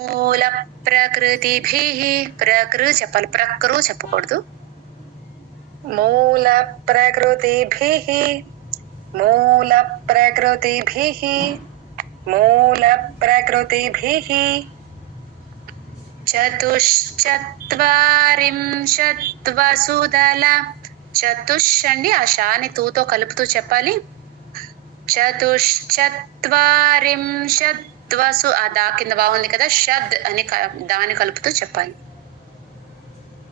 మూల ప్రకృతిభిః ప్రకృ చెప్పాలి ప్రకృ చెప్పకూడదు మూల ప్రకృతిభిః మూల ప్రకృతిభిః మూల ప్రకృతిభిః చతుశ్చత్వారింశద్వసుదల చతుష్ అండి ఆ షాని తూతో కలుపుతూ చెప్పాలి చతుశ్చత్వారింశద్వసు ఆ దా కింద బాగుంది కదా షద్ అని దాని కలుపుతూ చెప్పాలి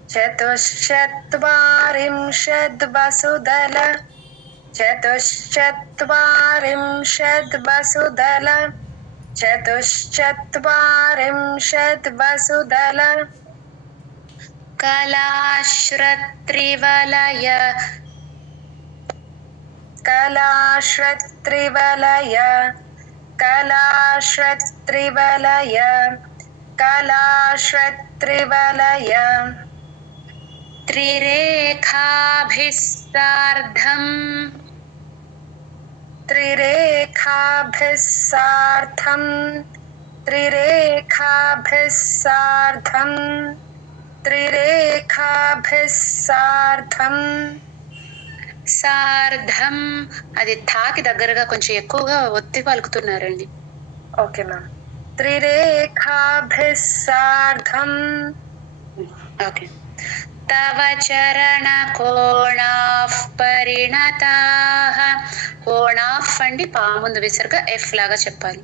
చతుశ్చత్వారింశద్వసుదల చతుశ్చత్వారింశద్వసుదల చతుశ్చత్వారింశద్వసుదల కళాశ్రత్రివలయ కళాశ్రత్రివలయ కళాశ్రత్రివలయ కళాశ్రత్రివలయ త్రిరేఖాభిస్సార్ధం త్రిరేఖాభిస్సార్ధం త్రిరేఖాభిస్సార్ధం త్రిరేఖాభిస్సార్ధం సార్ధం అది థాకి దగ్గరగా కొంచెం ఎక్కువగా ఒత్తి పలుకుతున్నారండి ఓకే మ్యామ్ త్రిరేఖాభిస్సార్ధం ఓకే తవ చరణ కోణాః పరిణతాః కోణాః అండి పాముందు విసర్గ ఎఫ్ లాగా చెప్పాలి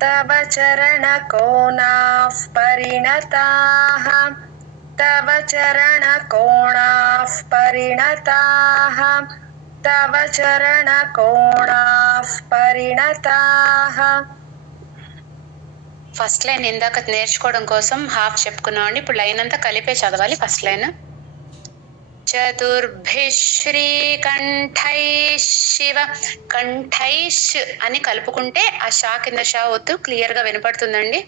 తవ చరణ కోణాః పరిణతాః తవ చరణ కోణాః పరిణతాః తవ చరణ కోణాః పరిణతాః ఫస్ట్ లైన్ ఇందాక నేర్చుకోవడం కోసం హాఫ్ చెప్పుకున్నాం అండి ఇప్పుడు లైన్ అంతా కలిపే చదవాలి ఫస్ట్ లైన్ చతుర్భిః శ్రీకంఠైః శివ కంఠైష్ అని కలుపుకుంటే ఆ షా కింద షా ఒత్తు క్లియర్ గా వినపడుతుందండి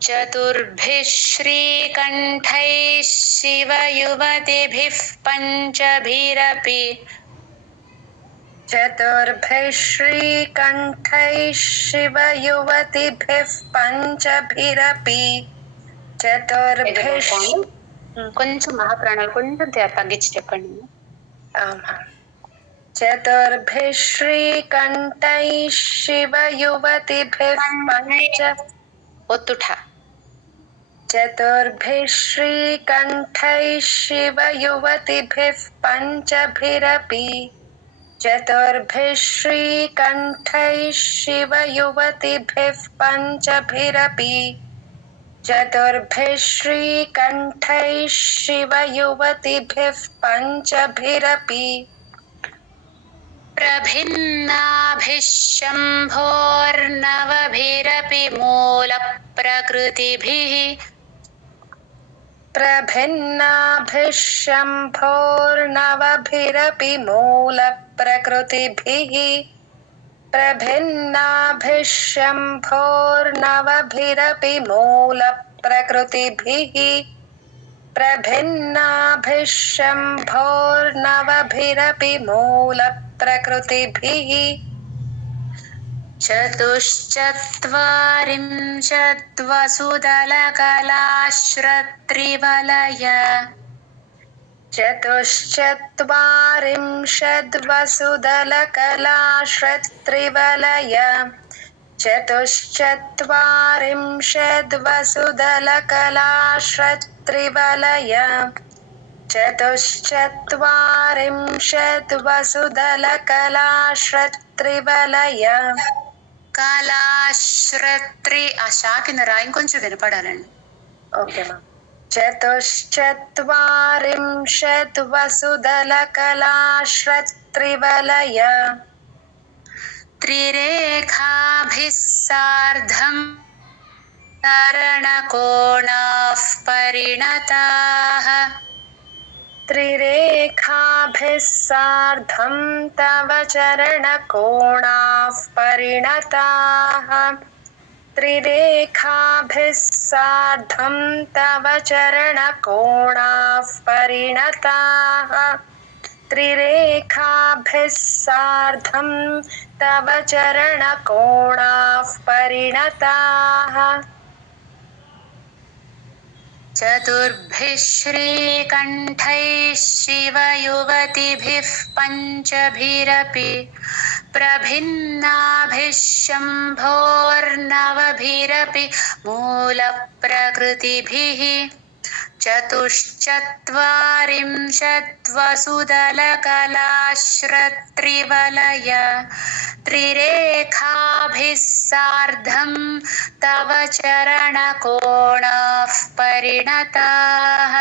చతుర్భిః శ్రీకంఠైః శివ యువతిభిః పంచభిరపి చతుర్భిః శ్రీకంఠైః శివ యువతిభిః పంచభిరపి చతుర్భిః కొంచెం మహాప్రాణాలు కొంచెం తగ్గించి చెప్పండి చతుర్భిః శ్రీకంఠైః శివ యువతిభిః పంచ ఒత్తుఠ చతుర్భిః శ్రీకంఠైః శివ యువతిభిః పంచభిరపి చతుర్భిః శ్రీకంఠైః శివ యువతిభిః పంచభిరపి చతుర్భిః శ్రీకంఠైః శివ యువతిభిః పంచభిరపి ప్రభిన్నాభిః శంభోర్నవభిరపి మూల ప్రకృతిభిః ప్రభిన్నాభిః శంభోర్నవభిరపి మూల ప్రకృతిభిః ప్రభిన్నాభిః శంభోర్నవభిరపి మూల ప్రకృతిభిః ప్రభిన్నాభిః శంభోర్నవభిరపి మూల ప్రకృతిభిః చతుశ్చత్వారింశద్వసుదలకళాశ్రత్రివలయ చతుశ్చత్వారింశద్వసుదలకళాశ్రత్రివలయ చతుశ్చత్వారింశద్వసుదలకళాశ్రత్రివలయ చతుశ్చత్వారింశద్వసుదలకళాశ్రత్రివలయ కళాశ్రత్రి ఆ షా కింద రా ఇంకొంచెం వినపడాలండి ఓకే మా చతుశ్చత్వారింశద్వసుదలకళాశ్రత్రివలయ త్రిరేఖాభిస్సార్ధం చరణకోణాః పరిణతాః త్రిరేఖాభిస్సార్ధం తవ చరణకోణాః పరిణతాః త్రిరేఖాభిస్సార్ధం తవ చరణకోణాః పరిణతాః त्रिरेखाभिः सार्धं तव चरणकोणाः परिणताः चतुर्भिः श्रीकण्ठैः शिवयुवतिभिः पञ्चभिरपि प्रभिन्नाभिः शम्भोर्नवभिरपि मूलप्रकृतिभिः चतुश्चत्वारिंशद्वसुदलकलाश्रत्रिवलय त्रिरेखाभिः सार्धं तव चरणकोणाः परिणताः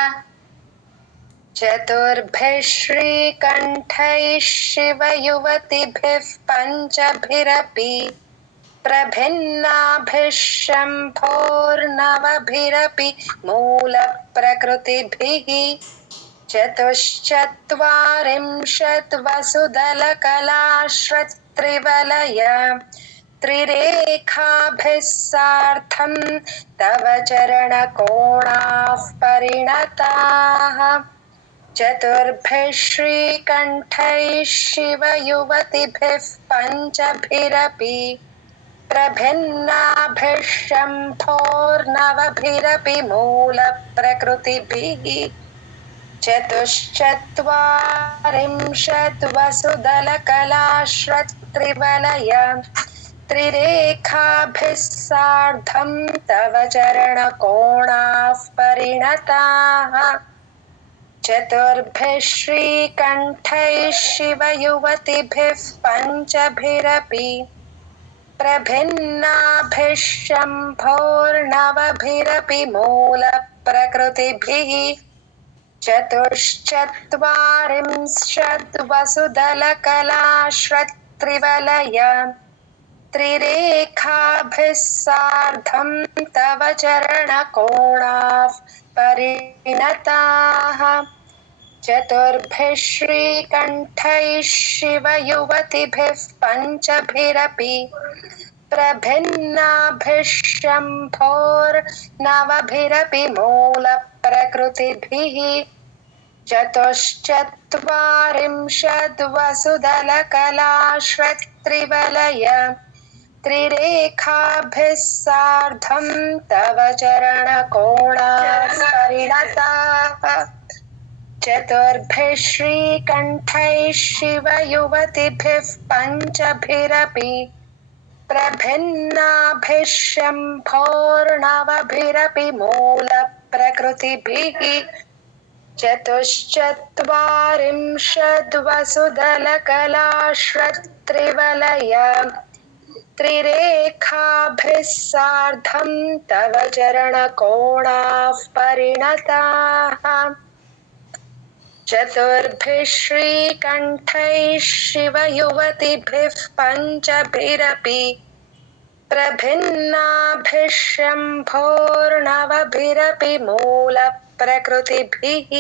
चतुर्भिः श्रीकण्ठैः शिवयुवतिभिः पञ्चभिरपि प्रभिन्नाभिः शम्भोर्नवभिरपि मूलप्रकृतिभिः चतुश्चत्वारिंशद्वसुदलकलाश्रत्रिवलय त्रिरेखाभिः सार्धं तव चरणकोणाः परिणताः चतुर्भिः श्रीकण्ठैः शिवयुवतिभिः पञ्चभिरपि प्रभिन्नाभिः शम्भोर्नवभिरपि मूलप्रकृतिभिः चतुश्चत्वारिंशद्वसुदलकलाश्रत्रिवलय त्रिरेखाभिः सार्धं तव चरणकोणाः परिणताः चतुर्भिः श्रीकण्ठैः शिवयुवतिभिः पञ्चभिरपि प्रभिन्नाभिः शम्भोर्नवभिरपि मूलप्रकृतिभिः चतुश्चत्वारिंशद्वसुदलकलाश्रत्रिवलय त्रिरेखाभिः सार्धं तव चरणकोणाः परिणताः चतुर्भिः श्रीकण्ठैः शिवयुवतिभिः पञ्चभिरपि प्रभिन्नाभिः शम्भोर्नवभिरपि मूलप्रकृतिभिः चतुश्चत्वारिंशद्वसुदलकलाश्रत्रिवलय त्रिरेखाभिः सार्धं तव चरणकोणाः परिणताः चतुर्भिः श्रीकण्ठैः शिवयुवतिभिः पञ्चभिरपि प्रभिन्नाभिः शम्भोर्नवभिरपि मूलप्रकृतिभिः चतुश्चत्वारिंशद्वसुदलकलाश्रत्रिवलय त्रिरेखाभिः सार्धं तव चरणकोणाः परिणताः चतुर्भिः श्रीकण्ठैः शिवयुवतिभिः पञ्चभिरपि प्रभिन्नाभिः शम्भोर्नवभिरपि मूलप्रकृतिभिः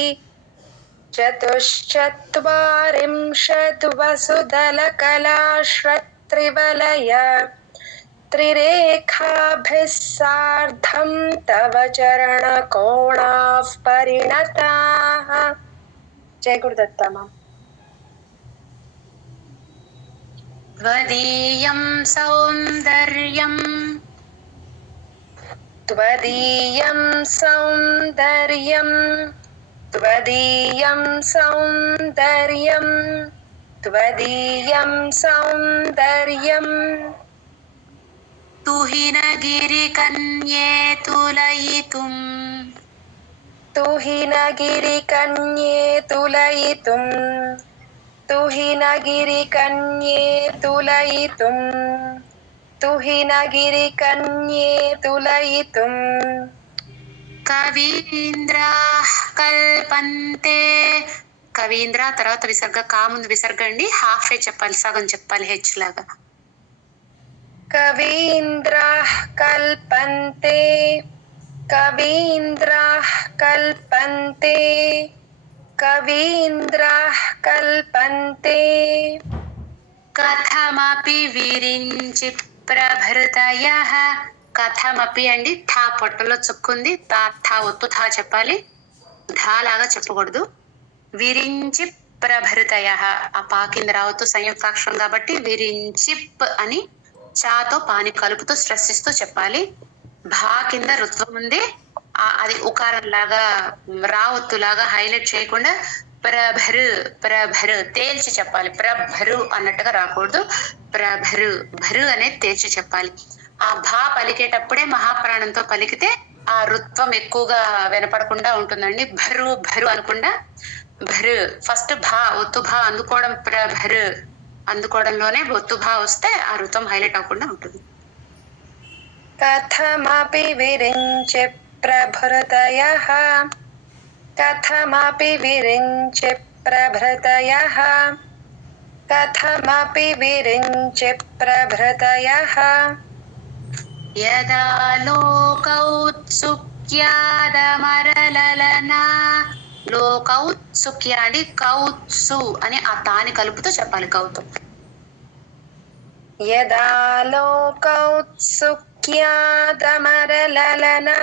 चतुश्चत्वारिंशद्वसुदलकलाश्रत्रिवलय त्रिरेखाभिः सार्धं तव चरणकोणाः परिणताः जय गुरुदत्ता मां त्वदीयं सौन्दर्यं त्वदीयं सौन्दर्यं त्वदीयं सौन्दर्यं त्वदीयं सौन्दर्यं तुहिनगिरिकन्ये तुलयितुं तुहिनगिरिकन्ये तुलयितुं तुहिनगिरिकन्ये तुलयितुं तुहिनगिरिकन्ये तुलयितुं కవీంద్రాః కల్పంతే కవీంద్ర తర్వాత విసర్గ కా ముందు విసర్గ అండి హాఫ్ ఏ చెప్పాలి సగం చెప్పాలి హెచ్ లాగా కవీంద్రాః కల్పంతే కవీంద్రాః కల్పంతే కవీంద్రాః కల్పంతే కథమపి విరించి ప్రభృతయః కథమపి అండి ఠా పొట్టలో చుక్కుంది తా ఠా ఒత్తు ఠా చెప్పాలి ఢా లాగా చెప్పకూడదు విరించి ప్రభృతయ ఆ పా కింద రావద్దు సంయుక్తాక్షరం కాబట్టి విరించిప్ అని చాతో పాని కలుపుతూ స్ట్రెస్ ఇస్తూ చెప్పాలి. భా కింద రుత్వం ఉంది, అది ఉకారం లాగా రావత్తు లాగా హైలైట్ చేయకుండా ప్రభరు ప్రభరు తేల్చి చెప్పాలి. ప్రభరు అన్నట్టుగా రాకూడదు, ప్రభరు భరు అనేది తేల్చి చెప్పాలి. ఆ భా పలికేటప్పుడే మహాప్రాణంతో పలికితే ఆ రుత్వం ఎక్కువగా వినపడకుండా ఉంటుందండి. భరు భరు అనకుండా భరు ఫస్ట్ భా ఒత్తు భా అందుకోవడం, ప్రభరు అందుకోవడంలోనే ఒత్తు భా వస్తే ఆ రుత్వం హైలైట్ అవ్వకుండా ఉంటుంది. కథమపి విరించి ప్రభృతయః కథమపి విరించి ప్రభృతయః కథమపి విరించి ప్రభృతయః యదా లోకౌత్సుక్యాదమరలలనా లోకౌత్సుక్య అని కౌత్సు అని ఆ తాని కలుపుతూ చెప్పాలి. కౌతు యదా లోకౌత్సుక్యాదమరలలనా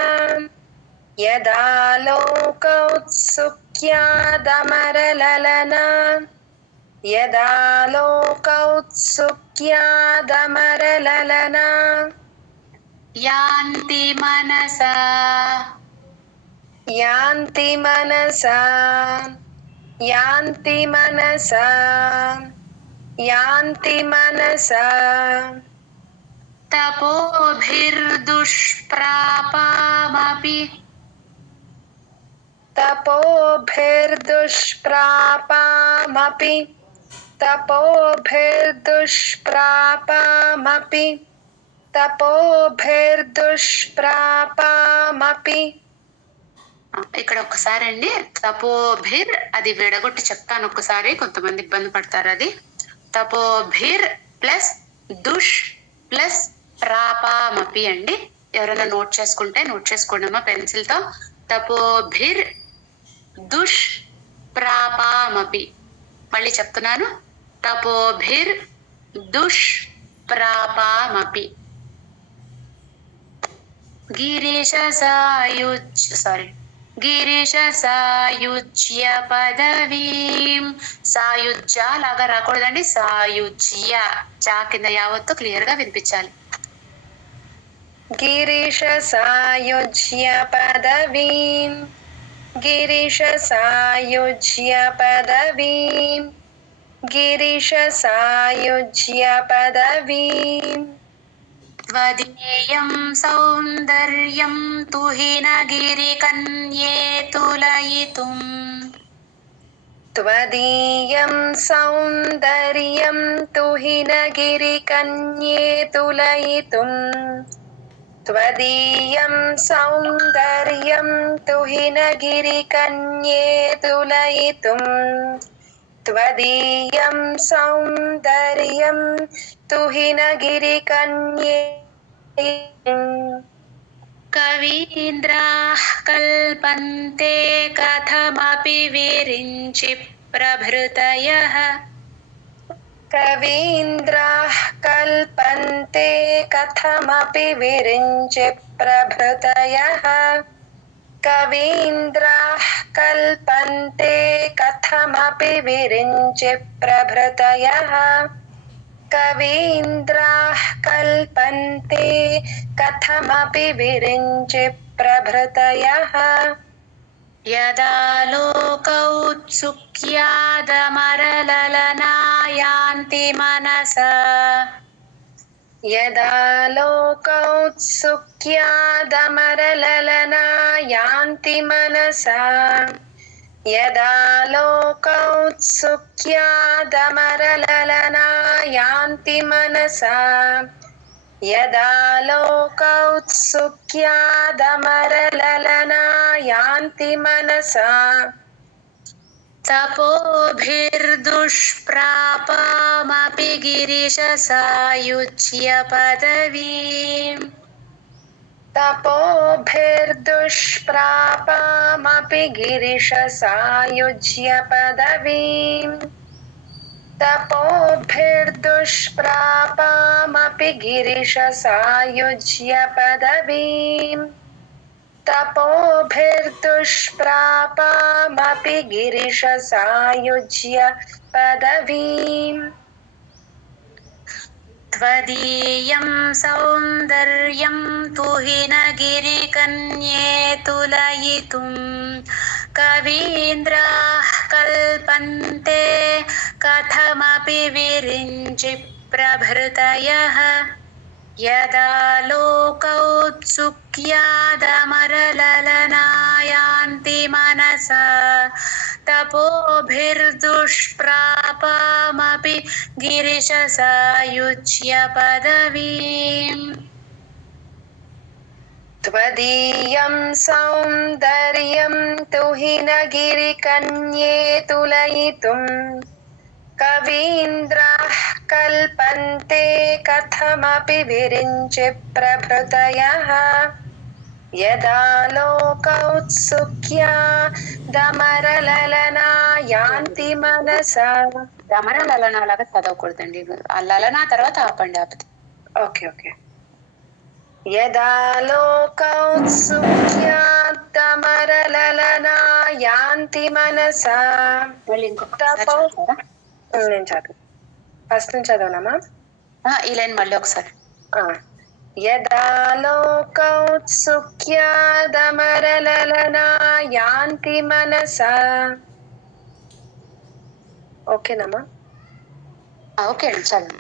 యదా లోకౌత్సుక్యాదమరలలనా యదా లోకౌత్సుక్యాదమరలలనా యాంతి మనసా యాంతి మనసా యాంతి మనసా యాంతి మనసా తపోభిర్దుష్ప్రాపామపి తపోభిర్దుష్ప్రాపామపి తపోభిర్దుష్ప్రాపామపి తపోభిర్దుష్ప్రాపామపి ఇక్కడ ఒక్కసారి అండి తపోభిర్ అది విడగొట్టి చెప్తాను ఒక్కసారి, కొంతమంది ఇబ్బంది పడతారు. అది తపోభిర్ ప్లస్ దుష్ ప్లస్ ప్రాపామపి అండి. ఎవరైనా నోట్ చేసుకుంటే నోట్ చేసుకోండి అమ్మా పెన్సిల్ తో. తపోభిర్ దుష్ ప్రాపామపి, మళ్ళీ చెప్తున్నాను, తపోభిర్ దుష్ ప్రాపామపి. గిరీశ సాయుజ్య పదవీం, సాయుజ్య లాగా రాకూడదండి, సాయుజ్య చా కింద యావత్తు క్లియర్ గా వినిపించాలి. గిరీశ సాయుజ్య పదవీం గిరీశ సాయుజ్య పదవీం గిరీశ సాయుజ్య పదవీం త్వదీయం సౌందర్యం తుహినగిరికన్యే తులయితుం త్వదీయం సౌందర్యం తుహినగిరికన్యే తులయితుం త్వదీయం సౌందర్యం తుహినగిరికన్యే తులయితుం త్వదీయం సౌందర్యం తుహినగిరికన్యే కవీంద్రాః కల్పంతే కథమపి విరించి ప్రభృతయః కవీంద్రాః కల్పంతే కథమపి విరించి ప్రభృతయః కవీంద్రాః కల్పంతే కథమపి విరించి ప్రభృతయః కవీంద్రాః కల్పంతే కథమపి విరించి ప్రభృతయః యదా లోకౌత్సుక్యాదమరలలనా యాంతి మనసా యదా లోకౌత్సుక్యాదమరలలనా యాంతి మనసా యదా లోకౌత్సుక్యాదమరలలనా యాంతి మనసా యదా లోకౌత్సుక్యాదమరలలనా యాంతి మనసా తపోభిర్దుష్ప్రాపామపి గిరీశ సాయుజ్య పదవీం తపోభిర్దుష్ప్రాపామపి గిరీశ సాయుజ్య పదవీం తపోభిర్దుష్ప్రాపామపి గిరీశ సాయుజ్య పదవీం तपोभिर्दुष्प्रापामपि गिरिशसायुज्य पदवीम् त्वदीयं सौन्दर्यं तुहिनगिरिकन्ये तुलयितुं कवीन्द्राः कल्पन्ते कथमपि विरिञ्चि प्रभृतयः यदा लोकौत्सुक्यादमरललनायान्ति मनसा तपोभिर्दुष्प्रापामपि गिरिशसायुज्य पदवीम् त्वदीयं सौन्दर्यं तुहिनगिरिकन्ये तुलयितुं कवीन्द्राः कल्पन्ते कथमपि विरिञ्चि प्रभृतयः यदा लोकौत्सुक्यादमरललनायान्ति मनसा దమర లలన లాగా చదవకూడదండి ఆ లలన తర్వాత ఆపండి ఆపితే ఓకే ఓకే యదా లోకౌత్సుక్యాదమరలలనాయాంతి మనసా మళ్ళీ ఇంకొకసారి చదువుతారా? నేను చదువు ఫస్ట్ నుంచి చదవనమ్మా ఈ లైన్ మళ్ళీ ఒకసారి యదా లోకౌత్సుక్యాదమరలలనాయాంతి మనసా ఓకేనమ్మా ఓకే అండి చదువు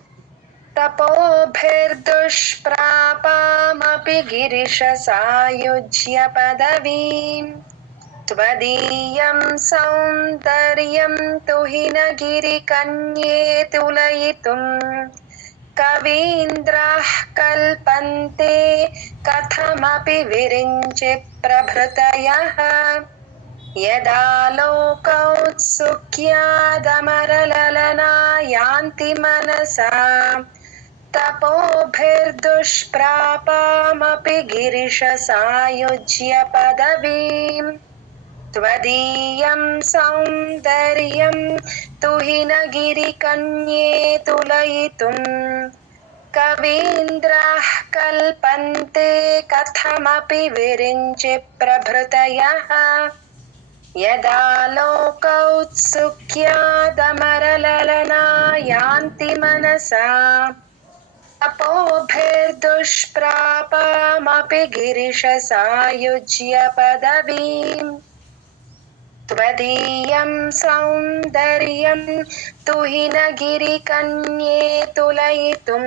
तपोभिर्दुष्प्रापामपि गिरिशसायुज्य पदवीम् त्वदीयं सौन्दर्यं तुहिनगिरिकन्ये तुलयितुं कवीन्द्राः कल्पन्ते कथमपि विरिञ्चि प्रभृतयः यदा लोकौत्सुक्यादमरललनायान्ति मनसा तपोभिर्दुष्प्रापामपि गिरिशसायुज्य पदवीम् त्वदीयं सौन्दर्यं तुहिनगिरिकन्ये तुलयितुं कवीन्द्राः कल्पन्ते कथमपि विरिञ्चि प्रभृतयः यदा लोकौत्सुक्यादमरललनायान्ति मनसा तपोभिर्दुष्प्रापामपि गिरिशसायुज्य पदवीम् त्वदीयं सौन्दर्यं तुहिनगिरिकन्ये तुलयितुं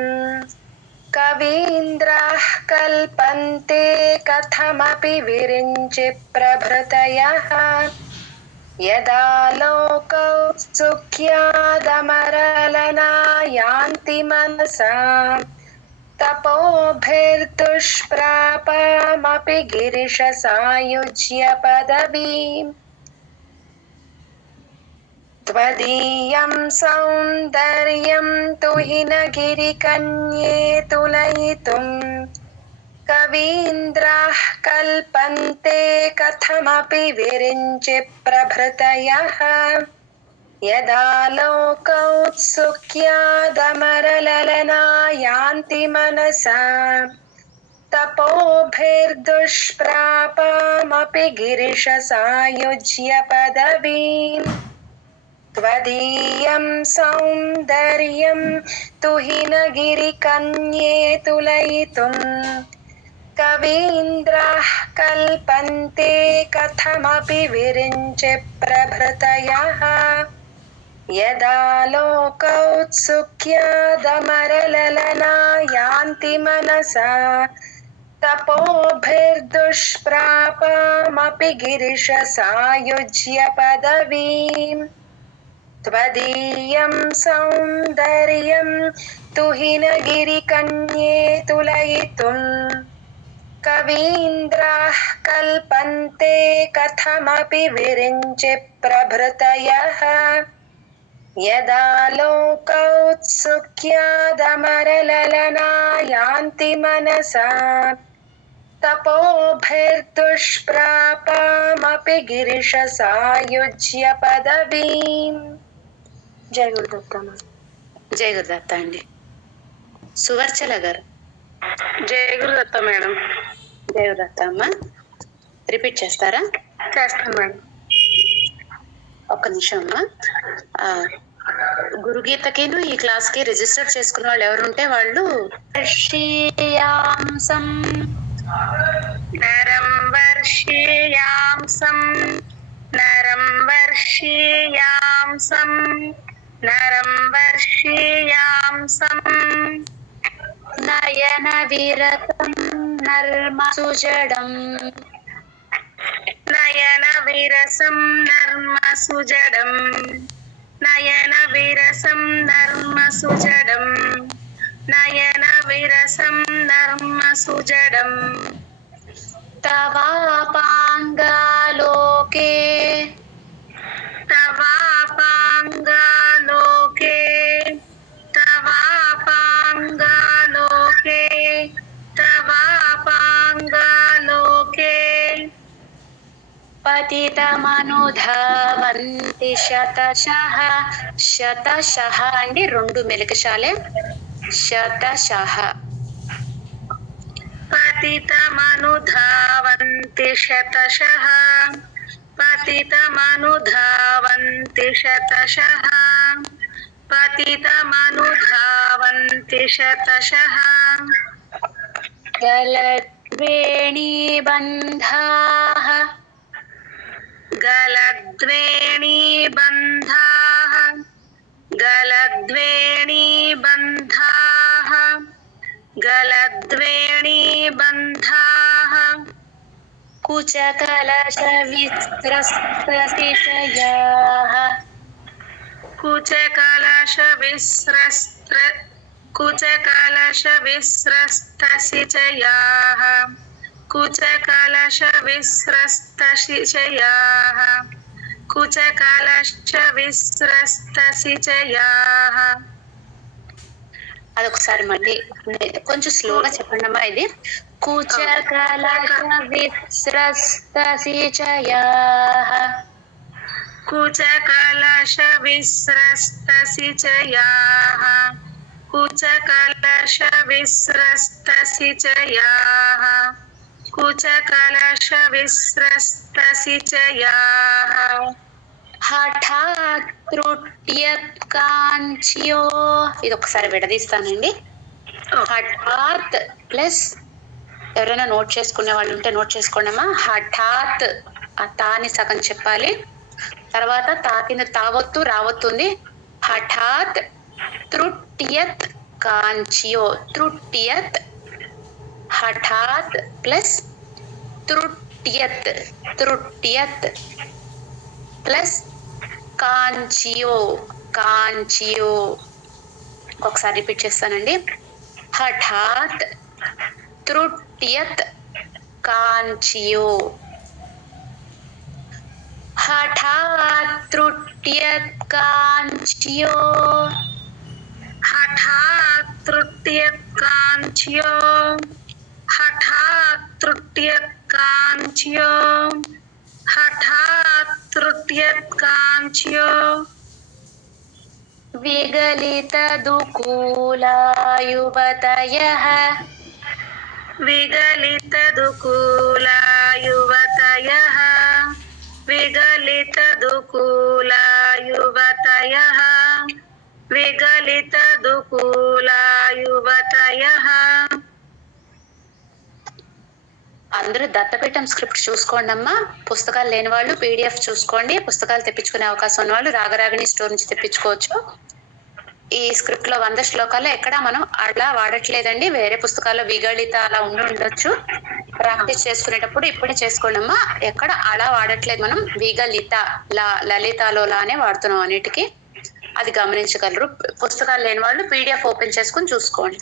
कवीन्द्राः कल्पन्ते कथमपि विरिञ्चि प्रभृतयः यदा लोकौत्सुक्यादमरलनायान्ति मनसा तपोभिर्दुष्प्रापामपि गिरिशसायुज्य पदवीम् त्वदीयं सौन्दर्यं तुहिनगिरिकन्ये तुलयितुं कवीन्द्राः कल्पन्ते कथमपि विरिञ्चि प्रभृतयः यदा लोकौत्सुक्यादमरललनायान्ति मनसा तपोभिर्दुष्प्रापामपि गिरिशसायुज्य पदवीम् त्वदीयं सौन्दर्यं तुहिनगिरिकन्ये तुलयितुं कवीन्द्राः कल्पन्ते कथमपि विरिञ्चि प्रभृतयः यदा लोकौत्सुक्यादमरललनायान्ति मनसा तपोभिर्दुष्प्रापामपि गिरिशसायुज्य पदवीम् त्वदीयं सौन्दर्यं तुहिनगिरिकन्ये तुलयितुं कवीन्द्राः कल्पन्ते कथमपि विरिञ्चि प्रभृतयः यदा लोकौत्सुक्यादमरललनायान्ति मनसा तपोभिर्दुष्प्रापामपि गिरिशसायुज्य पदवीम् जय गुरुदत्त జై గురుదత్త అండి. సువర్చల గారు. జయ గురుదత్త మేడం. జై గురుదత్త అమ్మ. రిపీట్ చేస్తారా? చేస్తాను మేడం. ఒక్క నిమిషం అమ్మా. గురుగీతకిను ఈ క్లాస్ కి రిజిస్టర్ చేసుకున్న వాళ్ళు ఎవరుంటే వాళ్ళు వర్షీయాంసం నరం వర్షీయాంసం నరం వర్షీయాంసం నరం వర్షీయాంసం నయన విరతం నర్మ సుజడం నయన విరసం నర్మ సుజడం నయన విరసం నర్మ సుజడం నయన విరసం నర్మ సుజడం తవాపాంగాలోకే తవాపాంగాలోకే తవాపాంగాలోకే తవాపాంగాలోకే పతితమనుధావంతి శతశః. శతశః అండి 2 మెలికశాలే. శతశః. పతితమనుధావంతి శతశః పతితమనుధావంతి శతశః పతితమనుధావంతి శతశః గలద్వేణీబంధాః గలద్వేణీబంధాః గలద్వేణీబంధాః గలద్వేణీబంధాః కుచకలశవిస్రస్తసిచయాః కుచకలశవిస్రస్తసిచయాః కుచకలశవిస్రస్తసిచయాః కుచకలశవిస్రస్తసిచయాః. అదొకసారి మళ్ళీ కొంచెం స్లోగా చెప్పండి అమ్మా. ఇది కుచకలశవిస్రస్తసిచయాః కుచకలశవిస్రస్తసిచయాః కుచకలశవిస్రస్తసిచయాః కుచకలశవిస్రస్తసిచయాః. హఠాత్ త్రుట్యత్కాంచ్యో. ఇది ఒకసారి విడదీస్తానండి. హఠాత్ ప్లస్ ఎవరైనా నోట్ చేసుకునే వాళ్ళు ఉంటే నోట్ చేసుకోండి అమ్మా. హఠాత్ ఆ తాని సగం చెప్పాలి. తర్వాత తాకిన తావత్తు రావత్తుంది. హఠాత్ త్రుట్యత్ కాంచ్యో. త్రుట్యత్ హఠాత్ ప్లస్ త్రుట్యత్ త్రుట్యత్ ప్లస్ కాంచియో కాంచియో. ఒకసారి రిపీట్ చేస్తానండి. హఠాత్ త్రుట్యత్ కాంచియో. హఠాత్ త్రుట్యత్ కాంచియో. హఠాత్ త్రుట్యత్ కాంచ్యో హఠాత్ త్రుట్యత్ కాంచ్యో హఠాత్ త్రుట్యత్ కాంచ్యో. విగలిత దుకూలా యువతయః విగలిత దుకూలా యువతయః విగలిత దుకూలా యువతయః విగలిత దుకూలా యువతయః. అందరూ దత్తపీఠం స్క్రిప్ట్ చూసుకోండి అమ్మా. పుస్తకాలు లేని వాళ్ళు PDF చూసుకోండి. పుస్తకాలు తెప్పించుకునే అవకాశం ఉన్న వాళ్ళు రాగరాగిణి స్టోర్ నుంచి తెప్పించుకోవచ్చు. ఈ స్క్రిప్ట్ లో 100 శ్లోకాల్లో ఎక్కడా మనం అలా వాడట్లేదండి. వేరే పుస్తకాల్లో విగళిత అలా ఉండొచ్చు. ప్రాక్టీస్ చేసుకునేటప్పుడు ఇప్పుడే చేసుకోండి అమ్మా. ఎక్కడ అలా వాడట్లేదు మనం. విగలిత లలితాలో లానే వాడుతున్నాం అన్నిటికీ. అది గమనించగలరు. పుస్తకాలు లేని వాళ్ళు PDF ఓపెన్ చేసుకుని చూసుకోండి.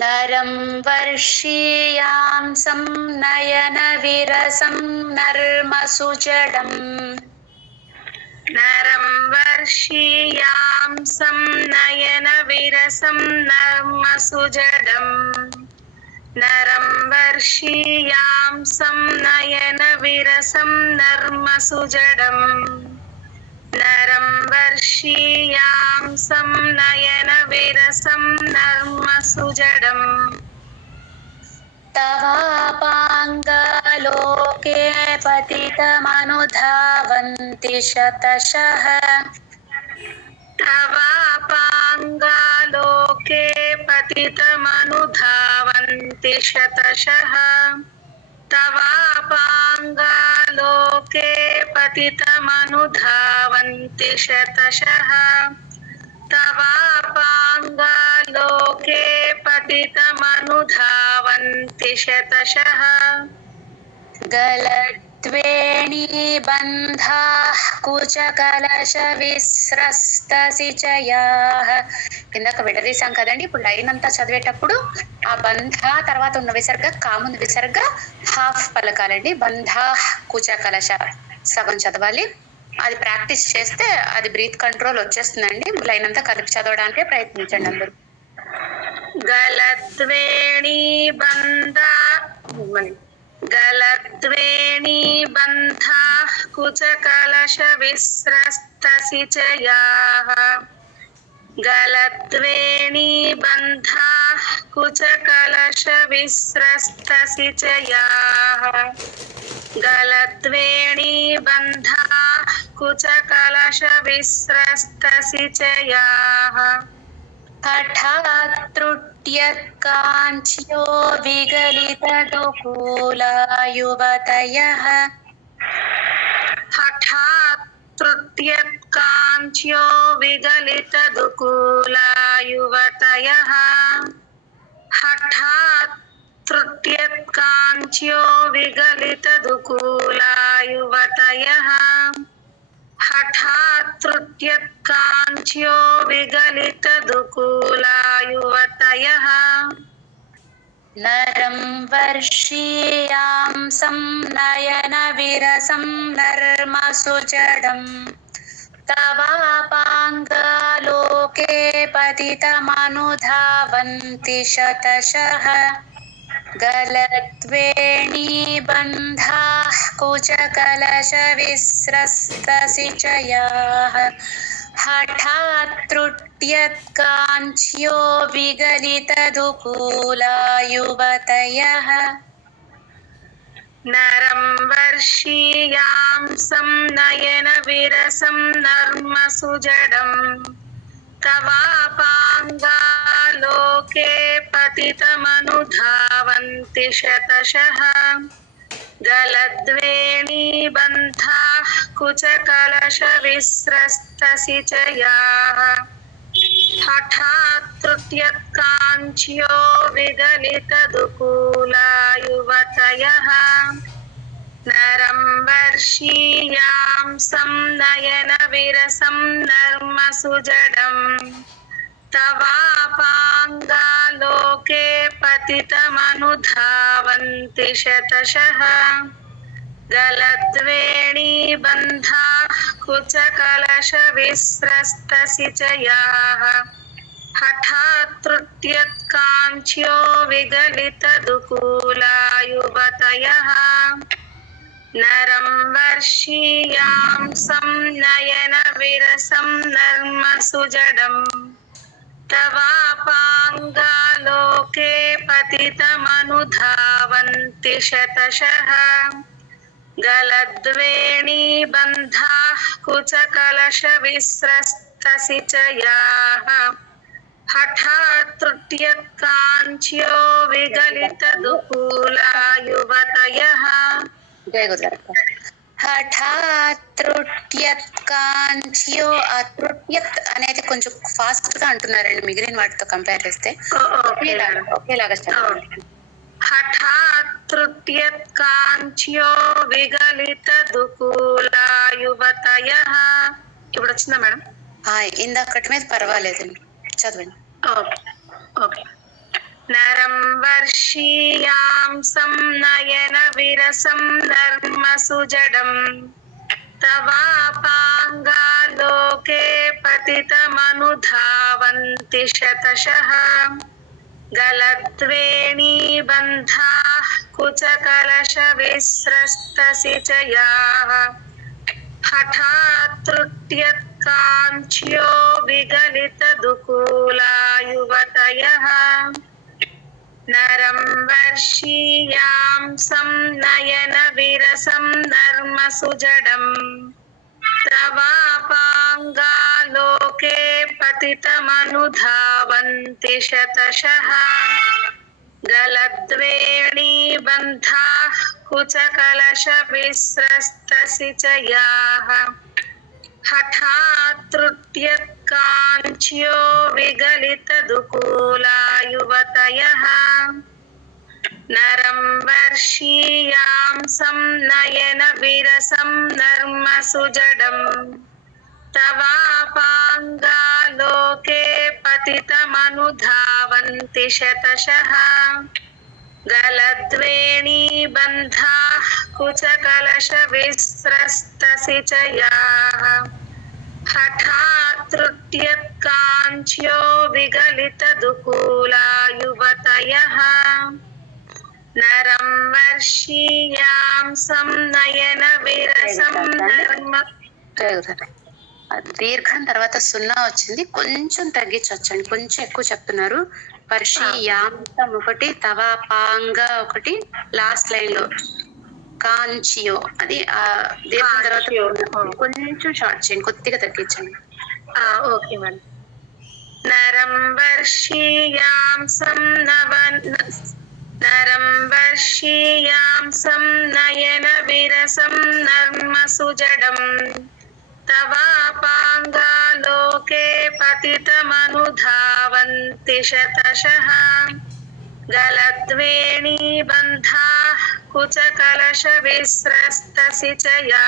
నరం వర్షీయాంసం నయన విరసం నర్మ సుజడం నరం వర్షీయాంసం నయన విరసం నర్మ సుజడం నరం వర్షీయాంసం నయన విరసం నర్మ సుజడం నరం వర్షీయాంసం నయన విరసం నర్మ సుజడం తవాపాంగా पतितमनुधावन्ति शतशः तवापाङ्गालोके पतितमनुधावन्ति शतशः तवापाङ्गालोके पतितमनुधावन्ति शतशः तवापाङ्गालोके पतितमनुधावन्ति शतशः गलद्वेणीबन्धाः కుచకలశవిస్రస్తసిచయాః కిందకు విడదీశాం కదండి. ఇప్పుడు లైన్ అంతా చదివేటప్పుడు ఆ బంధ తర్వాత ఉన్న విసర్గ కాముందు విసర్గ హాఫ్ పలకాలండి. బంధా కుచకలశ సగం చదవాలి. అది ప్రాక్టీస్ చేస్తే అది బ్రీత్ కంట్రోల్ వచ్చేస్తుందండి. లైన్ అంతా కలిపి చదవడానికి ప్రయత్నించండి అందరూ. गलद्वेणीबन्धाः कुचकलशविस्रस्तसिचयाः गलद्वेणीबन्धाः कुचकलशविस्रस्तसिचयाः गलद्वेणीबन्धाः कुचकलशविस्रस्तसिचयाः हठात् त्रुट्यत्काञ्च्यो विगलितदुकूला युवतयः हठात् त्रुट्यत्काञ्च्यो विगलितदुकूला युवतयः हठात् त्रुट्यत्काञ्च्यो विगलितदुकूला युवतयः हठात् त्रुट्यत्काञ्च्यो विगलितदुकूला युवतयः नरं वर्षीयांसं नयनविरसं नर्मसुजडं तवापाङ्गालोके पतितमनुधावन्ति शतशः गलद्वेणीबन्धाः कुचकलशविस्रस्तसिचयाः हठात् त्रुट्यत्काञ्च्यो विगलितदुकूला युवतयः नरं वर्षीयांसं नयनविरसं नर्मसुजडं तवापाङ्गालोके पतितमनुधावन्ति शतशः गलद्वेणीबन्धाः कुचकलशविस्रस्तसिचयाः हठात् त्रुट्यत्काञ्च्यो विगलितदुकूला युवतयः नरं वर्षीयांसं नयनविरसं नर्मसुजडं तवापाङ्गालोके पतितमनुधावन्ति शतशः गलद्वेणीबन्धाः कुचकलशविस्रस्तसिचयाः हठात् त्रुट्यत्काञ्च्यो विगलितदुकूला युवतयः नरं वर्षीयांसं नयनविरसं नर्मसुजडं तवापाङ्गालोके पतितमनुधावन्ति शतशः गलद्वेणीबन्धाः कुचकलशविस्रस्तसिचयाः हठात् त्रुट्यत्काञ्च्यो विगलितदुकूला युवतयः జయ గుజరాత్. హఠాత్ త్రుట్యత్కాంచ్యో ఆ త్రుట్యత్ అనేది కొంచెం ఫాస్ట్ గా అంటున్నారండి మిగిలిన వాటితో కంపేర్ చేస్తే. ఒకేలాగా हठात् त्रुट्यत्काञ्च्यो विगलितदुकूला युवतयः. ఇప్పుడు వచ్చిందా మేడం? ఇందక్కటి మీద పర్వాలేదండి, చదవండి. ఓకే. नरं वर्षीयांसं नयनविरसं नर्मसुजडं तवापाङ्गालोके पतितमनुधावन्ति शतशः गलद्वेणीबन्धाः कुचकलशविस्रस्तसिचयाः हठात् त्रुट्यत्काञ्च्यो विगलितदुकूला युवतयः నరం వర్షీయాంసం నయన విరసం నర్మ సుజడం తవాపాంగాలోకే పతితమనుధావంతి శతశః గలద్వేణీబంధాః కుచకలశ విస్రస్తసిచయాః హఠాత్రుట్యత్కాంచ్యో విగలితదుకూలా యువతయః నరం వర్షీయాంసం నయన విరసం నర్మ సుజడం తవాపాంగాలోకే పతితమనుధావంతి శతశః గలద్వేణీబంధాః కుచకలశ విస్రస్తసిచయాః హఠాత్రుట్యత్కాంచ్యో విగలితదుకూలా యువతయః నరం వర్షీయాంసం నయన విరసం నర్మ. దీర్ఘం తర్వాత సున్నా వచ్చింది, కొంచెం తగ్గించవచ్చండి, కొంచెం ఎక్కువ చెప్తున్నారు. వర్షీయాంసం ఒకటి, తవాపాంగ ఒకటి, లాస్ట్ లైన్ లో కాంచియో అది దీర్ఘం తర్వాత కొంచెం షార్ట్ చేయండి, కొద్దిగా తగ్గించండి. Okay madam. నరం వర్షీయాంసం నరం వర్షీయాంసం నయన విరసం నర్మ సుజడం తవాపాంగాలోకే పతితమనుధావంతి శతశః గలద్వేణీబంధాః కుచకలశ విస్రస్తసిచయాః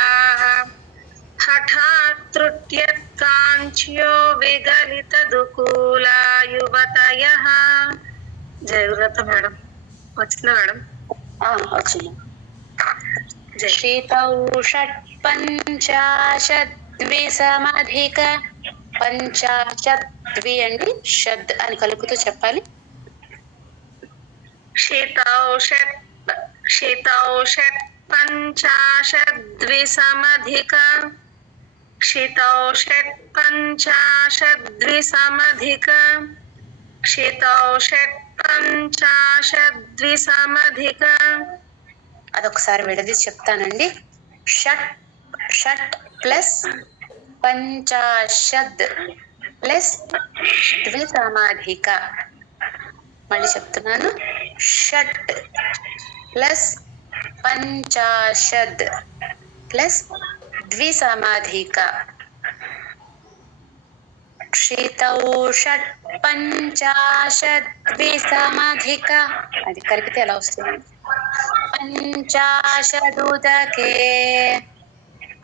హఠాత్రుట్యత్కాంచ్యో విగలితదుకూలా యువతయః. జయవ్రత మేడం వచ్చిందా మేడం? వచ్చింది. శీతౌషట్పంచాశద్విసమధిక పంచాశద్వి అండి, షద్ అని కలుపుతూ చెప్పాలి. శీతౌషట్పంచాశద్విసమధిక శీతౌషట్పంచాశద్విసమధిక శీతౌషట్పంచాశద్విసమధిక. అదొకసారి విడదీసి చెప్తానండి. షట్ షట్ ప్లస్ పంచాశద్ ప్లస్ ద్విసమాధిక. మళ్ళీ చెప్తున్నాను, షట్ ప్లస్ పంచాశద్ ప్లస్ ద్విసమాధిక. శీతౌషట్ పంచాశద్విసమధిక అది కలిపితే ఎలా వస్తుంది? పంచాశదుదకే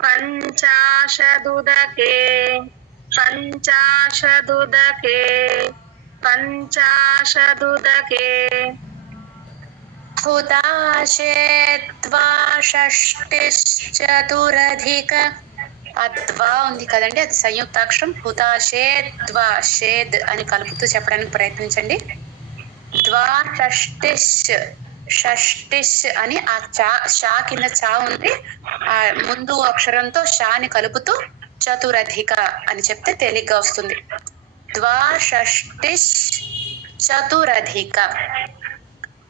పంచాశదుదకే పంచాశదుదకే పంచాశదుదకే. హుతాశేద్వా షష్టిశ్చతురధిక. ఆ ద్వా ఉంది కదండి, అది సంయుక్తాక్షరం. హుతాశేద్వా, షేద్ అని కలుపుతూ చెప్పడానికి ప్రయత్నించండి. ద్వా షష్టిష్, షష్టిష్ అని ఆ షా కింద చా ఉంది, ఆ ముందు అక్షరంతో షాని కలుపుతూ చతురధిక అని చెప్తే తేలిగ్గా వస్తుంది. ద్వా షష్టిష్ చతురధిక,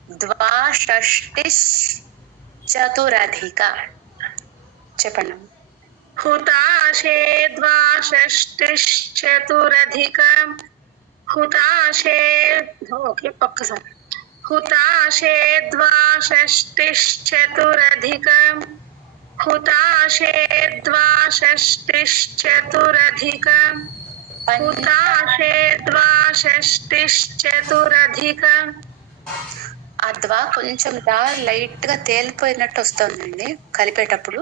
ద్వా షష్టిష్ చతురధిక. చెప్పండి. హుతాశేద్వా షష్టిశ్చతురధిక హుతాశే. ఓకే ఒక్కసారి. హుతాశేద్వా షష్టిశ్చతురధిక హుతాశేద్వా షష్టిశ్చతురధిక హుతాశేద్వా షష్టిశ్చతురధిక. ఆ ద్వా కొంచెం లైట్ గా తేలిపోయినట్టు వస్తుందండి కలిపేటప్పుడు.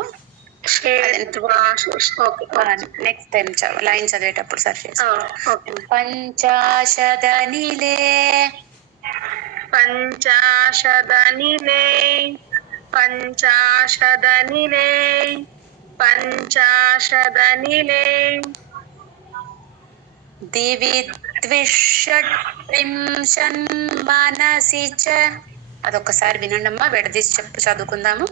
నెక్స్ట్ టైం లైన్ చదివేటప్పుడు సరి చేసి. పంచాశదనిలే పంచాశదనిలే పంచాశదనిలే పంచాశదనిలే. దివి ద్విషట్త్రింశన్ మనసి చ. అదొకసారి వినండమ్మా, విడదీసి చదువుకుందాము.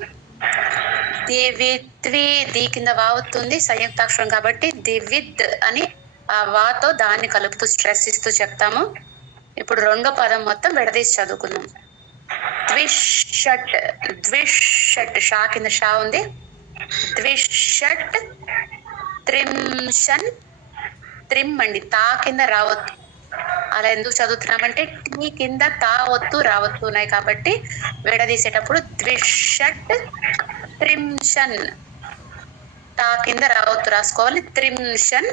దివిద్వి, దీ కింద వా అవుతుంది, సంయుక్తాక్షరం కాబట్టి దివిద్ అని ఆ వాతో దాన్ని కలుపుతూ స్ట్రెస్ ఇస్తూ చెప్తాము. ఇప్పుడు రెండో పదం మొత్తం విడదీసి చదువుకుందాం. ద్విషట్, ద్విషట్, షా కింద షా ఉంది. ద్విషట్ త్రింశన్, త్రిమ్ అండి, తా కింద రావద్దు. అలా ఎందుకు చదువుతున్నామంటే టీ కింద తా ఒత్తు రావత్తు ఉన్నాయి కాబట్టి విడదీసేటప్పుడు ద్విషట్ త్రింశన్, తా కింద రావత్తు రాసుకోవాలి. త్రింశన్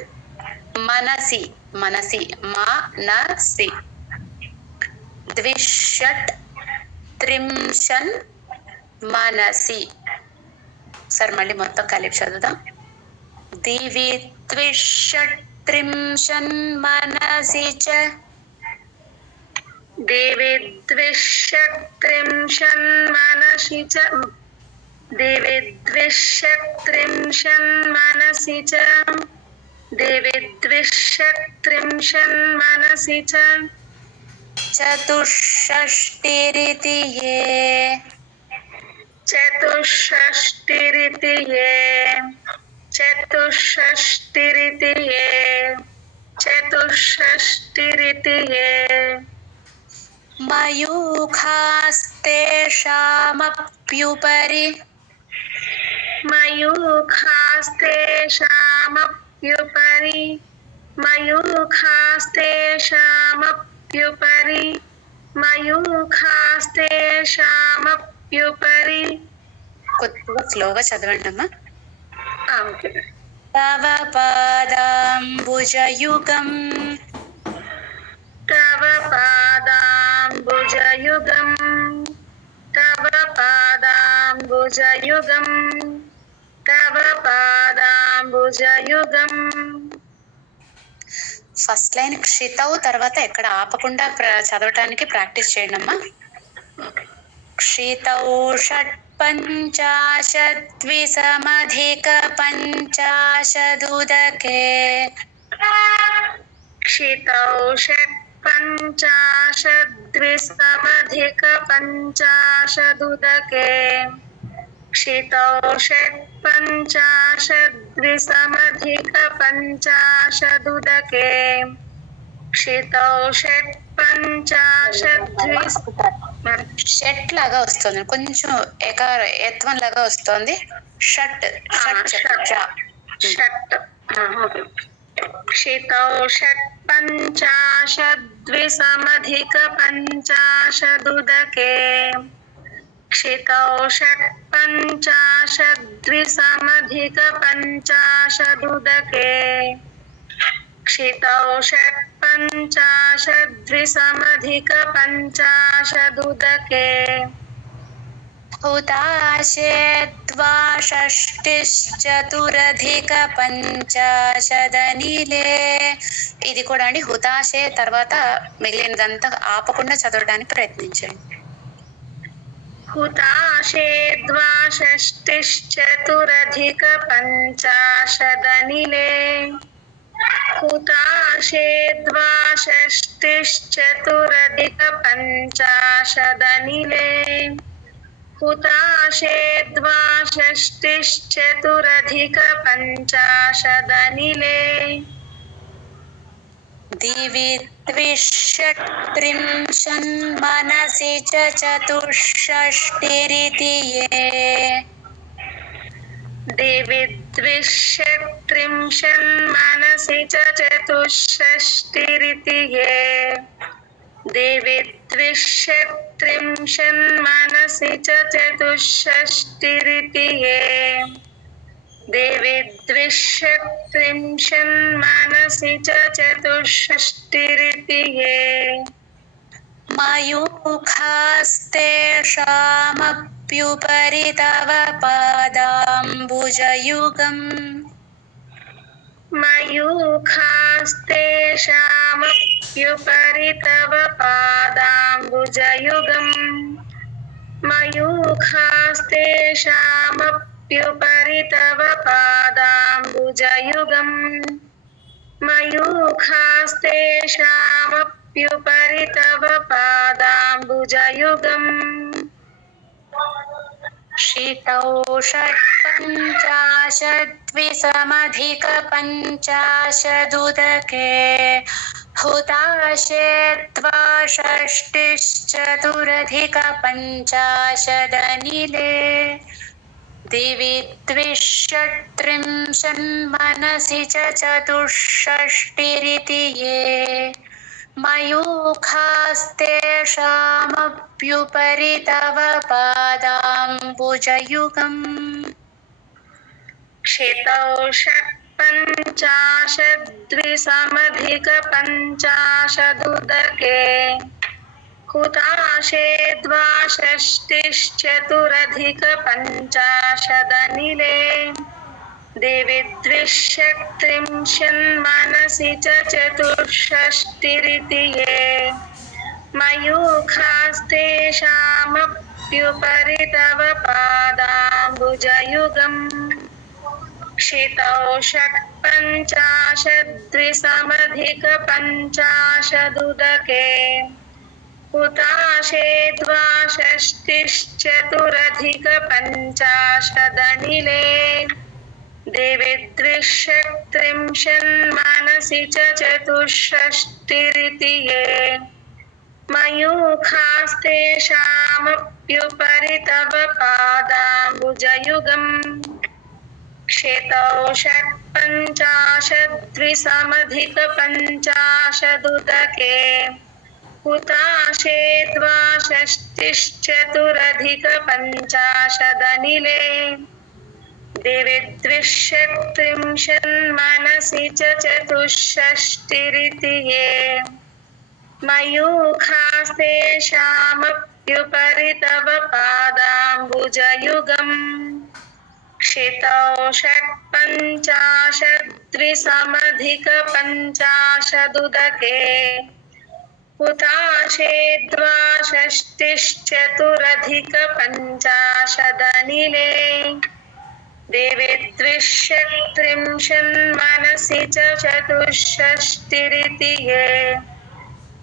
మనసి, మనసి మనసి, ద్విషట్ త్రింశన్ మనసి. సరే మళ్ళీ మొత్తం కలిపి చదువుదాం. దివి ద్విషట్ త్రింశన్ మనసి చ, దేవి ద్విషట్ త్రింశన్ మనసి చ, దేవి ద్విషట్ త్రింశన్ మనసి చ, దేవి ద్విషట్ త్రింశన్ మనసి చ. చతుషష్టిరితి యే, చతుషష్టిరితి యే, చతుషష్టిరితి యే, చతుషష్టిరితి యే. మయూఖాస్తేషామప్యుపరి, మయూఖాస్తేషామప్యుపరి, మయూఖాస్తేషామప్యుపరి, మయూఖాస్తేషామప్యుపరి. కొద్దిగా స్లోగా చదవండి అమ్మా. ఓకే. తవ పాదాంబుజయుగం, తవ పాదాంబుజయుగం, తవ పాదాంబుజయుగం, తవ పాదాంబుజయుగం. ఫస్ట్ లైన్ క్షితౌ తర్వాత ఎక్కడ ఆపకుండా చదవటానికి ప్రాక్టీస్ చేయండి అమ్మా. క్షితౌ షట్ పంచాశద్విసమధిక పంచాశదుదకే, క్షితౌ షట్ పంచాశద్విసమధిక పంచాశదుదకే, క్షితౌ షట్ పంచాశద్విసమధిక పంచాశదుదకే, క్షితౌ షట్ పంచాశద్విస. షట్ లాగా వస్తుంది, కొంచెం ఎత్వం లాగా వస్తుంది. షట్ షట్ షట్. క్షితౌ షట్ పంచాశద్విసమధిక పంచాశదుదకే, క్షితౌ షట్ పంచాశద్విసమధిక పంచాశదుదకే, క్షితౌ షట్ పంచాశద్విసమధిక పంచాశదుదకే. హుతాశే ద్వాషష్టిశ్చతురధిక పంచాశదనిలే. ఇది కూడా అండి హుతాశే తర్వాత మిగిలినదంతా ఆపకుండా చదవడానికి ప్రయత్నించండి. హుతాశే ద్వాషష్టిశ్చతురధిక పంచాశదనిలే, హుతాశే ద్వాషష్టిశ్చతురధిక పంచాశదనిలే, హుతాశే ద్వాషష్టిశ్చతురధిక పంచాశదనిలే. దివి ద్విషట్ త్రింశన్ మనసి చ చతుషష్టిరితి యే, దివి ద్విషట్ త్రింశన్ మనసి చ చతుషష్టిరితి యే, దివి ద్విషట్ త్రింశన్ మనసి చ చతుషష్టిరితి యే, దివి ద్విషట్ త్రింశన్ మనసి చ చతుషష్టిరితి యే. మయూఖాస్తేషామప్యుపరి తవ పాదాంబుజయుగం, మయూఖాస్తేషామప్యుపరి తవ పాదాంబుజయుగం, మయూఖాస్తేషామప్యుపరి తవ పాదాంబుజయుగం, మయూఖాస్తేషామప్యుపరి తవ పాదాంబుజయుగం. క్షితౌ షట్ పంచాశద్విసమధిక పంచాశదుదకే, हुताशे द्वाषष्टिश्चतुरधिकपञ्चाशदनिले दिवि द्विषट्त्रिंशन्मनसि च चतुष्षष्टिरिति ये मयूखास्तेषामप्युपरि तव पादाम्बुजयुगम् क्षितौ षट्पञ्चाशद्विसमधिकपञ्चाशदुदके हुताशे द्वाषष्टिश्चतुरधिकपञ्चाशदनिले दिवि द्विषट्त्रिंशन्मनसि च चतुष्षष्टिरिति ये मयूखास्तेषामप्युपरि तव पादाम्बुजयुगम् क्षितौ षट्पञ्चाशद्विसमधिकपञ्चाशदुदके हुताशे द्वाषष्टिश्चतुरधिकपञ्चाशदनिले दिवि द्विषट्त्रिंशन्मनसि च चतुष्षष्टिरिति ये मयूखास्तेषामप्युपरि तव पादाम्बुजयुगम् क्षितौ षट्पञ्चाशद्विसमधिकपञ्चाशदुदके हुताशे द्वाषष्टिश्चतुरधिकपञ्चाशदनिले दिवि द्विषट्त्रिंशन्मनसि च चतुष्षष्टिरिति ये मयूखास्तेषामप्युपरि तव पादाम्बुजयुगम् क्षितौ षट्पञ्चाशद्विसमधिकपञ्चाशदुदके हुताशे द्वाषष्टिश्चतुरधिकपञ्चाशदनिले दिवि द्विषट्त्रिंशन्मनसि च चतुष्षष्टिरिति ये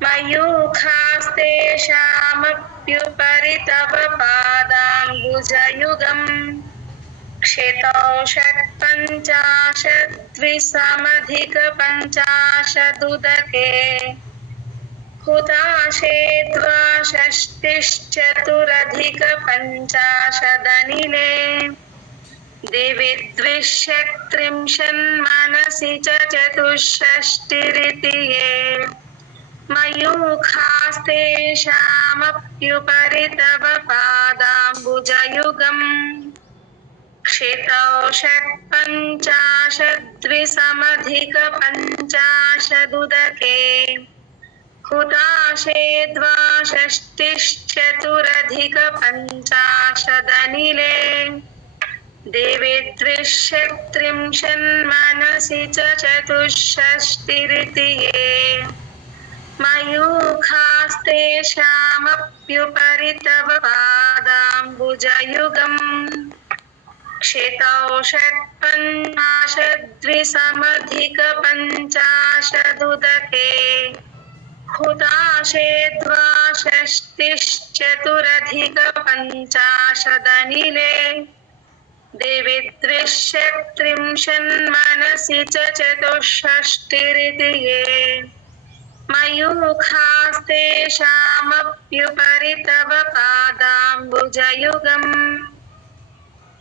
मयूखास्तेषामप्युपरि तव पादाम्बुजयुगम् क्षितौ षट्पञ्चाशद्विसमधिकपञ्चाशदुदके हुताशे द्वाषष्टिश्चतुरधिकपञ्चाशदनिले दिवि द्विषट्त्रिंशन्मनसि च चतुष्षष्टिरिति ये मयूखास्तेषामप्युपरि तव पादाम्बुजयुगम् क्षितौ षट्पञ्चाशद्विसमधिकपञ्चाशदुदके हुताशे द्वाषष्टिश्चतुरधिकपञ्चाशदनिले दिवि द्विषट्त्रिंशन्मनसि च चतुष्षष्टिरिति ये मयूखास्तेषामप्युपरि तव पादाम्बुजयुगम् क्षितौ षट्पञ्चाशद्विसमधिकपञ्चाशदुदके हुताशे द्वाषष्टिश्चतुरधिकपञ्चाशदनिले दिवि द्विषट्त्रिंशन्मनसि च चतुष्षष्टिरिति ये मयूखास्तेषामप्युपरि तव पादाम्बुजयुगम्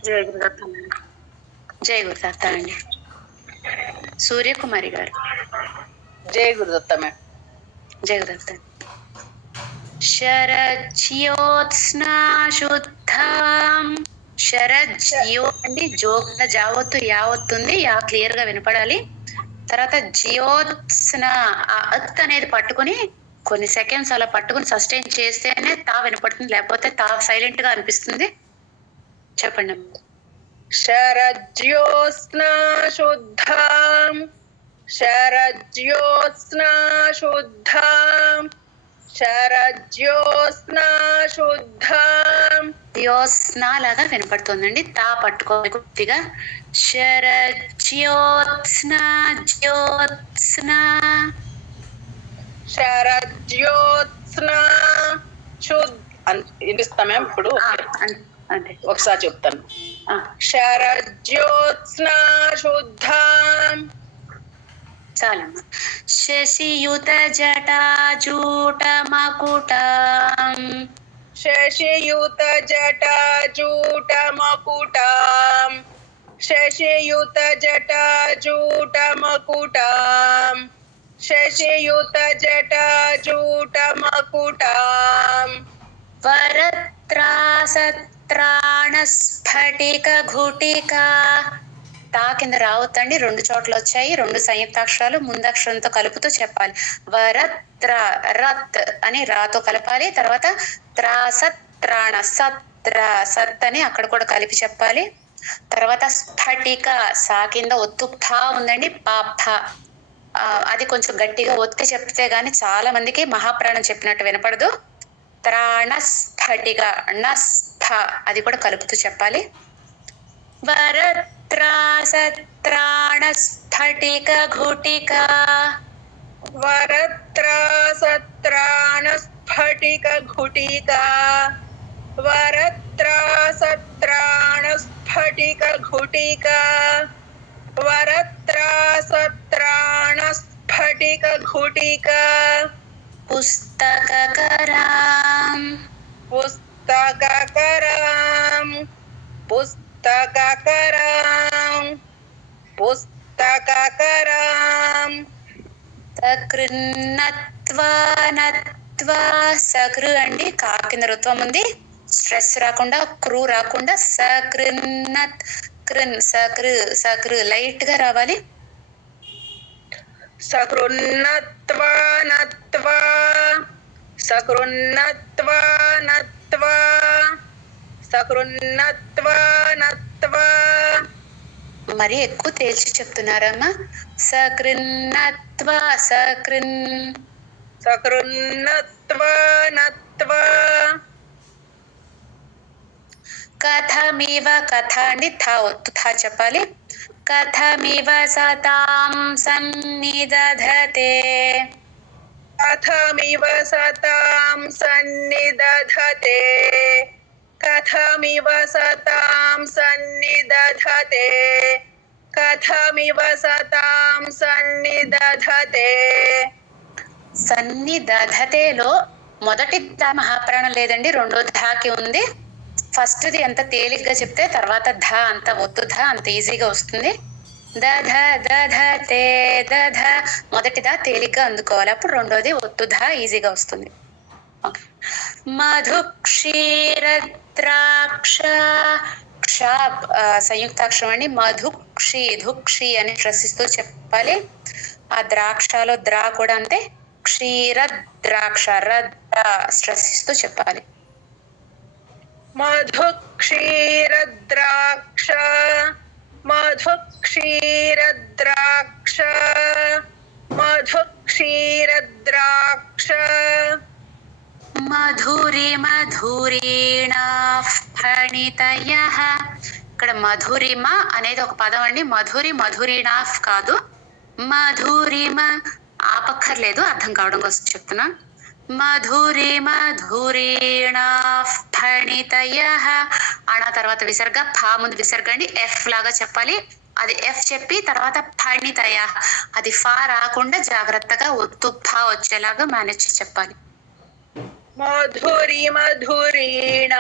జయ గురుదత్త మేడం. జై గురుదత్త అండి. సూర్యకుమారి గారు. జై గురుదత్త మేడం. జై గురుదత్త. శరజ్యోత్స్నా శుద్ధాం. శరజ్యో అండి, జోగ జావత్తు యావత్తుంది, యా క్లియర్ గా వినపడాలి. తర్వాత జ్యోత్స్న, ఆ అత్ అనేది పట్టుకుని కొన్ని సెకండ్స్ అలా పట్టుకుని సస్టైన్ చేస్తేనే తా వినపడుతుంది, లేకపోతే తా సైలెంట్ గా అనిపిస్తుంది. చెప్పండి. శరజ్యోత్స్నా శుద్ధాం శరజ్యోత్స్నా శుద్ధాం శరజ్యోత్స్నా శుద్ధాం. జ్యోత్స్నా లాగా వినపడుతుందండి, తా పట్టుకోవాలి కొద్దిగా. శరజ్యోత్స్నా జ్యోత్స్నా శరజ్యోత్స్నా వినిపిస్తామే ఇప్పుడు. అంటే ఒకసారి చెప్తాను. శరజ్యోత్స్నా శుద్ధాం చాలమ్మా. శశియుత జటాజూట మకుటాం శశియుత జటాజూట మకుటాం శశియుత జటాజూట మకుటాం శశియుత జటాజూట మకుటాం వరత్రాసత్రాణ స్ఫటిక ఘుటికా. తా కింద రావద్దండి, 2 చోట్ల వచ్చాయి. 2 సంయుక్తాక్షరాలు ముందక్షరంతో కలుపుతూ చెప్పాలి. వరత్ర రత్ అని రాతో కలపాలి. తర్వాత త్రాసత్రాణ సత్ర సత్ అని అక్కడ కూడా కలిపి చెప్పాలి. తర్వాత స్ఫటిక సా కింద ఒత్తు థా ఉందండి, పాప అది కొంచెం గట్టిగా ఒత్తి చెప్తే గాని చాలా మందికి మహాప్రాణం చెప్పినట్టు వినపడదు. త్రాణ స్ఫటిక నస్థ అది కూడా కలుపుతూ చెప్పాలి. వరత్రాసత్రాణ స్ఫటిక ఘుటికా వరత్రాసత్రాణ స్ఫటిక ఘుటికా వరత్రాసత్రాణ స్ఫటిక ఘుటికా వరత్రాసత్రాణ స్ఫటిక ఘుటికా పుస్తకకరాం పుస్తకకరాం పుస్తకకరాం పుస్తకకరాం సకృన్నత్వానత్వా సకృ అండి, కా కింద రుత్వం ఉంది, స్ట్రెస్ రాకుండా క్రూ రాకుండా సకృన్నత్ కృన్ సకృ సకృ లైట్ గా రావాలి. సకృన్నత్వానత్వా సకృన్నత్వానత్వా సకృన్నత్వానత్వా. మరి ఎక్కువ తేల్చి చెప్తున్నారమ్మా. సకృన్నత్వా సకృన్ సకృన్నత్వానత్వా. కథమివ కథ అండి, థా ఒత్తు థా చెప్పాలి. కథమివ సతాం సన్నిదధతే కథమివ సతాం సన్నిదధతే కథమివ సతాం సన్నిదధతే కథమివ సతాం సన్నిదధతే. సన్నిదధతేలో మొదటి ధ మహాప్రాణం లేదండి, రెండో ధాకి ఉంది. ఫస్ట్ది ఎంత తేలిగ్గా చెప్తే తర్వాత ధ అంత ఒత్తు ధ అంత ఈజీగా వస్తుంది. దధ దధతే దధ మొదటి ధ తేలిగ్గా అందుకోవాలి, అప్పుడు రెండోది ఒత్తు ధ ఈజీగా వస్తుంది. మధు క్షీరద్రాక్ష క్ష సంయుక్తాక్షరం అండి. మధు క్షి ధుక్షి అని ప్రశ్నిస్తూ చెప్పాలి. ఆ ద్రాక్షలో ద్రా కూడా అంతే. క్షీర ద్రాక్ష రద్ర స్ట్రెస్సిస్తూ చెప్పాలి. మధు క్షీరద్రాక్ష మధు క్షీరద్రాక్ష మధు క్షీరద్రాక్ష. మధురి మధురీణ ఫణితయః. ఇక్కడ మధురిమ అనేది ఒక పదం అండి. మధురి మధురీణాఫ్ కాదు, మధురిమ ఆపక్కర్లేదు, అర్థం కావడం కోసం చెప్తున్నా. మధురి మధురీణ ఫణితయః అన్న తర్వాత విసర్గ, ఫా ముందు విసర్గ అండి, ఎఫ్ లాగా చెప్పాలి. అది ఎఫ్ చెప్పి తర్వాత ఫణితయ అది ఫా రాకుండా జాగ్రత్తగా ఒత్తు ఫా వచ్చేలాగా మేనేజ్ చెప్పాలి. మధురి మధురీణ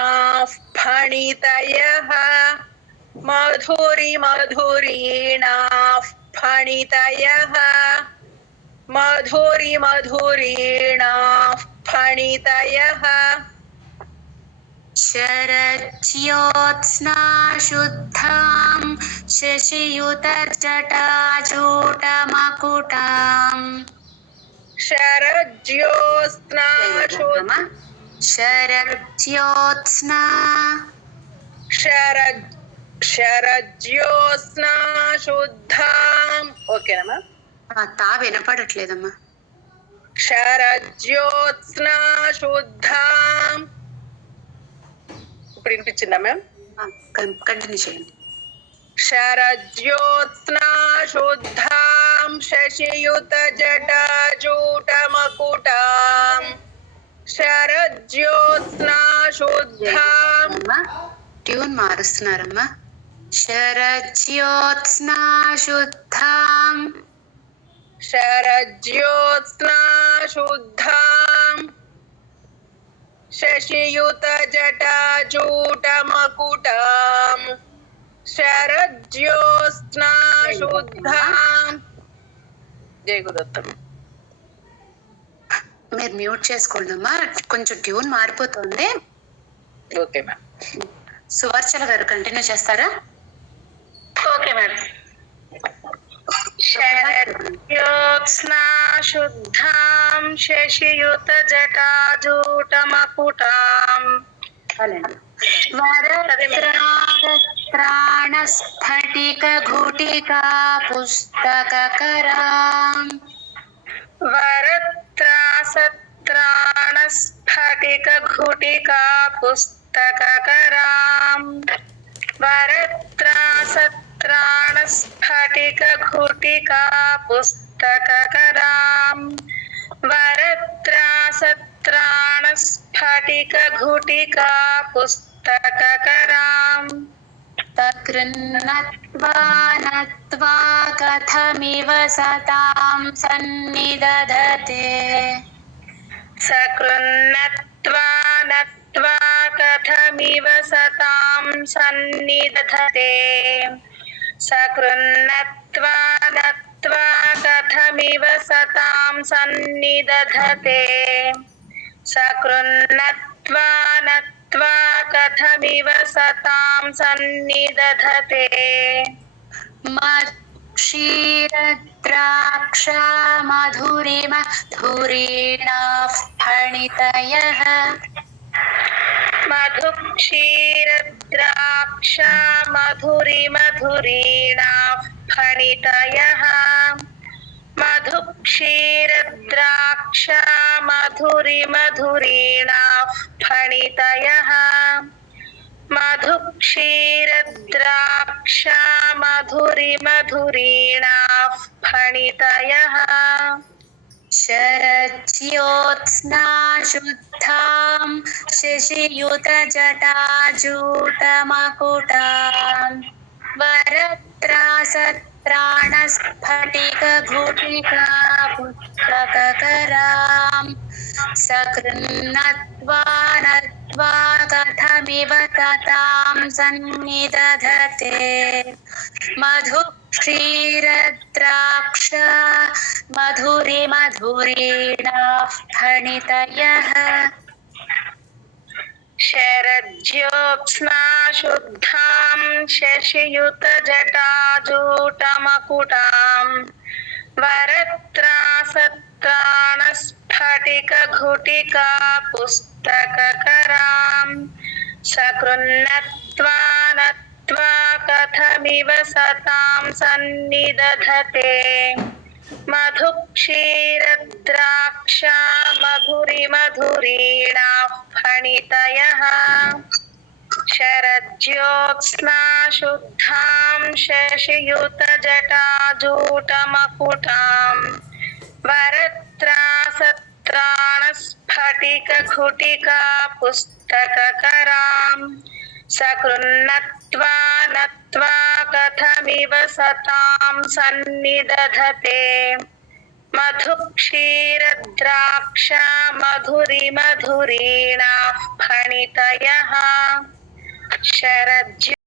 ఫణితయః మధురి మధురీణ ఫణితయః మధురి మధురీణ ఫణితయః. శరజ్యోత్స్నా శుద్ధాం శశియుత జటాజూట మకుటాం. శరజ్యోత్స్నా శరజ్యోత్స్నా శరజ్యోత్స్నా శుద్ధాం. ఓకేనమ్మా, తా వినపడట్లేదమ్మా. శరజ్యోత్స్నా శుద్ధాం. ఇప్పుడు వినిపించిందా మ్యామ్? కంటిన్యూ చేయండి. శరజ్యోత్స్నా శుద్ధాం శశియుత జటాజూట మకుటాం. శరజ్యోత్స్నా శుద్ధాం. ట్యూన్ మారుస్తున్నారమ్మా. శరజ్యోత్స్నా శుద్ధాం शरज्योत्स्ना शुद्धां शशियुतजटाजूटमकुटां शरज्योत्स्ना शुद्धां जय गुरुदत्तम మీరు మ్యూట్ చేసుకోండమ్మా, కొంచెం ట్యూన్ మారిపోతుంది. Okay ma'am. సువర్చల గారు కంటిన్యూ చేస్తారా? Okay madam. శరజ్యోత్స్నా శుద్ధాం శశియుత జటాజూటమకుటాం వరత్రాణస్ఫటిక ఘుటికా పుస్తకకరాం వరత్రాసత్రాణస్ఫటికఘుటికా పుస్తకకరాం వరత్రాసత్రాణస్ఫటికఘుటికా పుస్తకకరాం వరత్రాసత్రాణస్ఫటికఘుటికా పుస్తకకరాం తకృన్నత్వా నత్వా కథమివ సతాం సన్నిదధతే సకృన్నత్వా నత్వా కథమివ సతాం సన్నిదధతే సకృన్నత్వా నత్వా కథమివ సతాం సన్నిదధతే సకృన్నత్వా నత్వా కథమివ సతాం సన్నిదధతే క్షీరద్రాక్ష మధురిమధురీణాః ఫణితయః మధుక్షీరద్రాక్ష మధురిమధురీణాః ఫణితయః మధుక్షీరద్రాక్ష మధురిమధురీణాః ఫణితయః మధుక్షీరద్రాక్ష మధురిమధురీణాః ఫణితయః శరజ్యోత్స్నా శుద్ధాం శశియుతజటాజూటమకుటాం వరత్రాసత్రాణస్ఫటికఘుటికా పుస్తకకరాం సకృన్నత్వా నత్వా కథమివ తతాం సన్నిదధతే మధుక్షీరద్రాక్ష మధురిమధురీణాః ఫణితయః శరజ్యోత్స్నా శుద్ధాం శశియుతజటాజూటమకుటాం వరత్రాసత్రాణస్ఫటికఘుటికా పుస్తకకరాం సకృన్నత్వా నత్వా కథమివ సతాం సన్నిదధతే మధుక్షీరద్రాక్ష మధురిమధురీణాః ఫణితయః శరజ్యోత్స్నా శుద్ధాం శశియుతజటాజూటమకుటాం వరత్రాసత్రాణస్ఫటికఘుటికా పుస్తకకరాం సకృన్నత్వా నత్వా కథమివ సతాం సన్నిదధతే మధుక్షీరద్రాక్ష మధురిమధురీణాః ఫణితయః శరజ్యోత్స్నా